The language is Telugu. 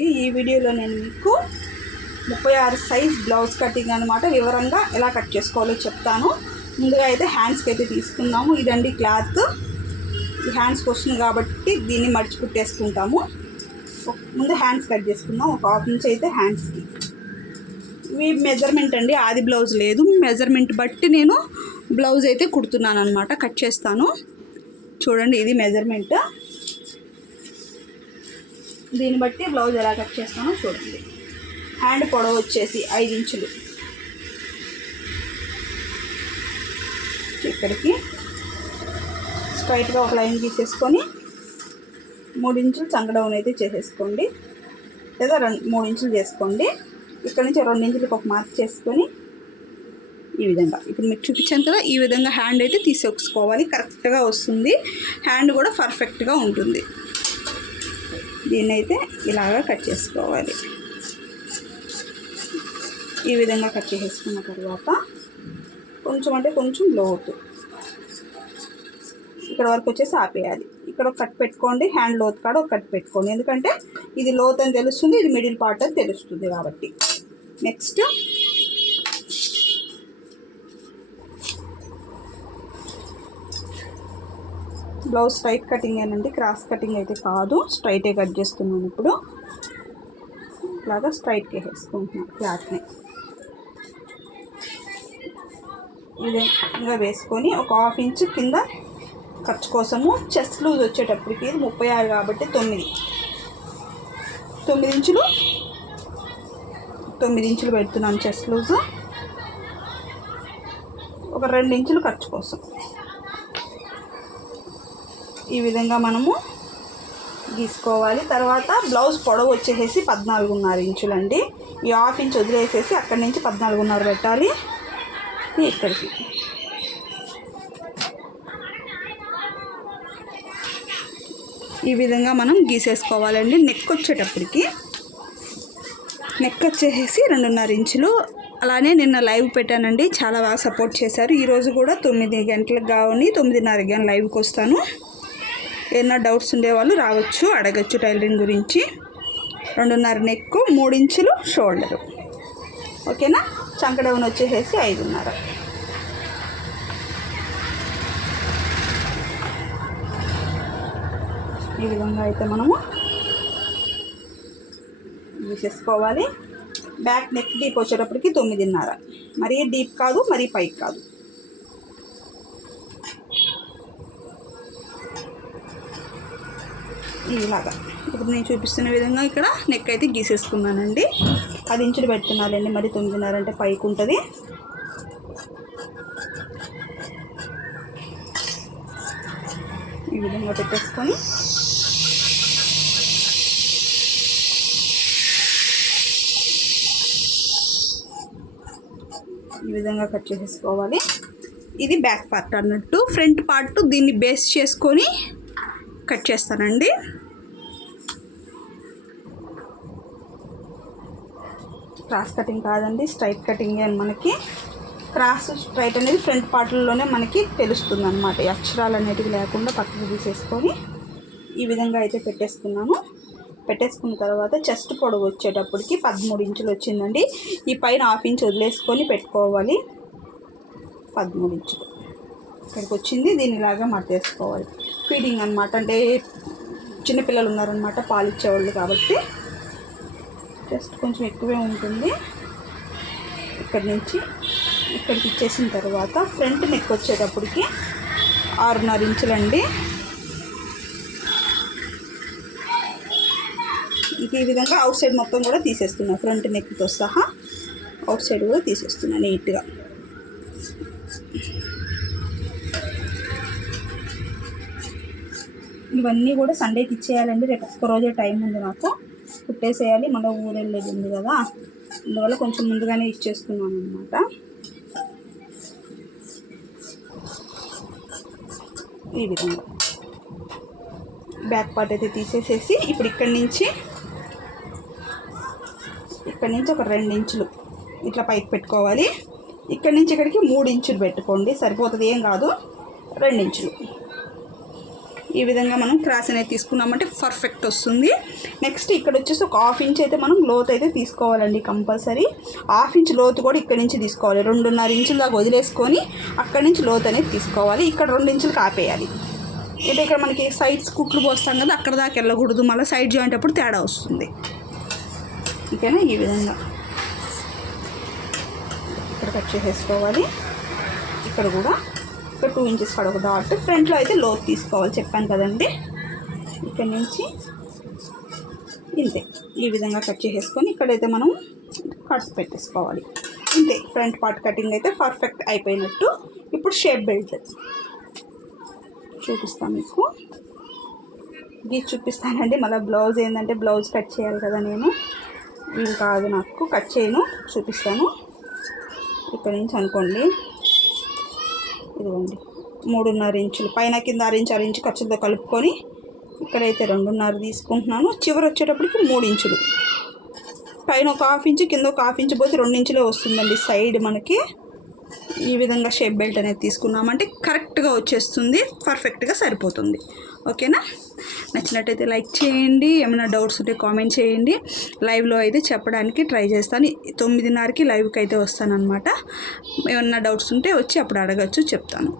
ఈ వీడియోలో నేను మీకు ముప్పై ఆరు సైజ్ బ్లౌజ్ కటింగ్ అనమాట వివరంగా ఎలా కట్ చేసుకోవాలో చెప్తాను. ముందుగా అయితే హ్యాండ్స్కి అయితే తీసుకున్నాము ఇదండి క్లాత్. హ్యాండ్స్కి వస్తుంది కాబట్టి దీన్ని మడిచి కుట్టేసుకుంటాము. ముందు హ్యాండ్స్ కట్ చేసుకుందాం. ఒక హాఫ్ నుంచి అయితే హ్యాండ్స్కి. ఇవి మెజర్మెంట్ అండి. ఆది బ్లౌజ్ లేదు. మెజర్మెంట్ బట్టి నేను బ్లౌజ్ అయితే కుడుతున్నాను అనమాట కట్ చేస్తాను. చూడండి ఇది మెజర్మెంట్. దీన్ని బట్టి బ్లౌజ్ ఎలా కట్ చేస్తానో చూడండి. హ్యాండ్ పొడవు వచ్చేసి ఐదు ఇంచులు. ఇక్కడికి స్ట్రైట్గా ఒక లైన్ తీసేసుకొని మూడు ఇంచులు చంకడౌన్ అయితే చేసేసుకోండి. లేదా రెండు మూడు ఇంచులు చేసుకోండి. ఇక్కడ నుంచి రెండు ఇంచులకు ఒక మార్క్ చేసుకొని ఈ విధంగా. ఇప్పుడు మీకు చూపించాను కదా ఈ విధంగా హ్యాండ్ అయితే తీసేసుకోవాలి. కరెక్ట్గా వస్తుంది. హ్యాండ్ కూడా పర్ఫెక్ట్గా ఉంటుంది. దీన్ని అయితే ఇలాగా కట్ చేసుకోవాలి. ఈ విధంగా కట్ చేసేసుకున్న తర్వాత కొంచెం అంటే కొంచెం లోతు. ఇక్కడ వరకు వచ్చేసి ఆపేయాలి. ఇక్కడ ఒక కట్ పెట్టుకోండి హ్యాండ్ లోత్ కాడ ఒక కట్ పెట్టుకోండి. ఎందుకంటే ఇది లోత్ అని తెలుస్తుంది ఇది మిడిల్ పార్ట్ అని తెలుస్తుంది కాబట్టి. నెక్స్ట్ బ్లౌజ్ స్ట్రైట్ కటింగ్ ఏనండి క్రాస్ కటింగ్ అయితే కాదు స్ట్రైటే కట్ చేస్తున్నాను ఇప్పుడు. ఇలాగా స్ట్రైట్గా వేసుకుంటున్నాను క్లాత్ని. ఇదే విధంగా వేసుకొని ఒక హాఫ్ ఇంచ్ కింద ఖర్చు కోసము చెస్ట్ లూజ్ వచ్చేటప్పటికి ఇది ముప్పై ఆరు కాబట్టి తొమ్మిది. తొమ్మిది ఇంచులు తొమ్మిది ఇంచులు పెడుతున్నాను చెస్ట్ లూజ్. ఒక రెండు ఇంచులు ఖర్చు కోసం. ఈ విధంగా మనము గీసుకోవాలి. తర్వాత బ్లౌజ్ పొడవు వచ్చేసేసి పద్నాలుగున్నర ఇంచులండి. ఈ హాఫ్ ఇంచ్ వదిలేసేసి అక్కడి నుంచి పద్నాలుగున్నర పెట్టాలి. ఇక్కడికి. ఈ విధంగా మనం గీసేసుకోవాలండి నెక్ వచ్చేటప్పటికి. నెక్ వచ్చేసి రెండున్నర ఇంచులు. అలానే నిన్న లైవ్ పెట్టానండి. చాలా బాగా సపోర్ట్ చేశారు. ఈరోజు కూడా తొమ్మిది గంటలకు కావని తొమ్మిదిన్నర గంటల లైవ్కి వస్తాను. ఏమైనా డౌట్స్ ఉండేవాళ్ళు రావచ్చు అడగచ్చు టైలరింగ్ గురించి. రెండున్నర నెక్ మూడు ఇంచులు షోల్డరు. ఓకేనా? చంకడౌన్ వచ్చేసేసి ఐదున్నర. ఈ విధంగా అయితే మనము తీసేసుకోవాలి బ్యాక్ నెక్ డీప్ వచ్చేటప్పటికి తొమ్మిదిన్నర. మరీ డీప్ కాదు మరీ పైకి కాదు. ఇలాగా. ఇప్పుడు నేను చూపిస్తున్న విధంగా ఇక్కడ నెక్ అయితే గీసేసుకున్నానండి. పది ఇంచులు పెడుతున్నానండి మరి తొమ్మిదిన్నర అంటే పైకి ఉంటుంది. ఈ విధంగా పెట్టేసుకొని ఈ విధంగా కట్ చేసేసుకోవాలి. ఇది బ్యాక్ పార్ట్ అన్నట్టు ఫ్రంట్ పార్ట్ దీన్ని బేస్ చేసుకొని కట్ చేస్తానండి. క్రాస్ కటింగ్ కాదండి స్ట్రైట్ కటింగ్ అని మనకి. క్రాస్ స్ట్రైట్ అనేది ఫ్రంట్ పార్ట్లలోనే మనకి తెలుస్తుంది అనమాట అక్షరాలు అనేటివి లేకుండా పక్కకు తీసేసుకొని ఈ విధంగా అయితే పెట్టేసుకున్నాను. పెట్టేసుకున్న తర్వాత చెస్ట్ పొడవు వచ్చేటప్పటికి పదమూడు ఇంచులు వచ్చిందండి. ఈ పైన హాఫ్ ఇంచ్ వదిలేసుకొని పెట్టుకోవాలి. పదమూడు ఇంచులు. ఇక్కడికి వచ్చింది దీన్ని ఇలాగా మర్తేసుకోవాలి ఫీడింగ్ అనమాట అంటే చిన్నపిల్లలు ఉన్నారనమాట పాలు ఇచ్చేవాళ్ళు కాబట్టి జస్ట్ కొంచెం ఎక్కువే ఉంటుంది. ఇక్కడి నుంచి ఇక్కడికి ఇచ్చేసిన తర్వాత ఫ్రంట్ నెక్ వచ్చేటప్పటికి ఆరున్నర ఇంచులండి. ఇక ఈ విధంగా అవుట్ సైడ్ మొత్తం కూడా తీసేస్తున్నా ఫ్రంట్ నెక్తో సహా అవుట్ సైడ్ కూడా తీసేస్తున్నా నీట్గా. ఇవన్నీ కూడా సండేకి ఇచ్చేయాలండి. రేపు ఒక్కరోజే టైం ఉంది నాకు. కుట్టేసేయాలి. మళ్ళీ ఊరెళ్ళేది ఉంది కదా. అందువల్ల కొంచెం ముందుగానే ఇచ్చేస్తున్నాను అనమాట ఈ విధంగా. బ్యాక్ పార్ట్ అయితే తీసేసేసి ఇప్పుడు ఇక్కడి నుంచి ఇక్కడి నుంచి ఒక రెండు ఇంచులు ఇట్లా పైకి పెట్టుకోవాలి. ఇక్కడి నుంచి ఇక్కడికి మూడు ఇంచులు పెట్టుకోండి. సరిపోతుంది ఏం కాదు. రెండు ఇంచులు. ఈ విధంగా మనం క్రాస్ అనేది తీసుకున్నామంటే పర్ఫెక్ట్ వస్తుంది. నెక్స్ట్ ఇక్కడ వచ్చేసి ఒక హాఫ్ ఇంచ్ అయితే మనం లోత్ అయితే తీసుకోవాలండి కంపల్సరీ. హాఫ్ ఇంచ్ లోతు కూడా ఇక్కడ నుంచి తీసుకోవాలి. రెండున్నర ఇంచుల దాకా వదిలేసుకొని అక్కడి నుంచి లోతు అనేది తీసుకోవాలి. ఇక్కడ రెండు ఇంచులు కాపేయాలి అంటే ఇక్కడ మనకి సైడ్స్ కుట్లు పోస్తాం కదా అక్కడ దాకా వెళ్ళకూడదు. మళ్ళీ సైడ్ జాయింట్ అప్పుడు తేడా వస్తుంది. ఓకేనా ఈ విధంగా. ఇక్కడ కట్ చేసేసుకోవాలి. ఇక్కడ కూడా ఇక్కడ టూ ఇంచెస్ కాడ ఒక డాట్ ఫ్రంట్లో అయితే లోతు తీసుకోవాలి చెప్పాను కదండి. ఇక్కడ నుంచి ఇంతే. ఈ విధంగా కట్ చేసేసుకొని ఇక్కడైతే మనం కట్స్ పెట్టేసుకోవాలి. ఇంతే ఫ్రంట్ పార్ట్ కటింగ్ అయితే పర్ఫెక్ట్ అయిపోయినట్టు ఇప్పుడు షేప్ బెల్ట్ చూపిస్తాను మీకు. ఇది చూపిస్తానండి మళ్ళీ బ్లౌజ్ ఏంటంటే బ్లౌజ్ కట్ చేయాలి కదా నేను. ఇంకా కాదు నాకు కట్ చేయను చూపిస్తాను. ఇక్కడ నుంచి అనుకోండి. ఇదిగోండి. మూడున్నర ఇంచులు. పైన కింద అరించి అరించి ఖర్చులతో కలుపుకొని ఇక్కడైతే రెండున్నర తీసుకుంటున్నాను. చివరి వచ్చేటప్పటికి మూడు ఇంచులు. పైన ఒక హాఫ్ ఇంచు కింద ఒక హాఫ్ ఇంచు పోతే రెండు ఇంచులే వస్తుందండి సైడ్ మనకి. ఈ విధంగా షేప్ బెల్ట్ అనేది తీసుకున్నామంటే కరెక్ట్గా వచ్చేస్తుంది. పర్ఫెక్ట్గా సరిపోతుంది. ఓకేనా? నచ్చినట్టయితే లైక్ చేయండి. ఏమైనా డౌట్స్ ఉంటే కామెంట్ చేయండి. లైవ్లో అయితే చెప్పడానికి ట్రై చేస్తాను. తొమ్మిదిన్నరకి లైవ్కి అయితే వస్తాను అనమాట ఏమన్నా డౌట్స్ ఉంటే వచ్చి అప్పుడు అడగచ్చు చెప్తాను.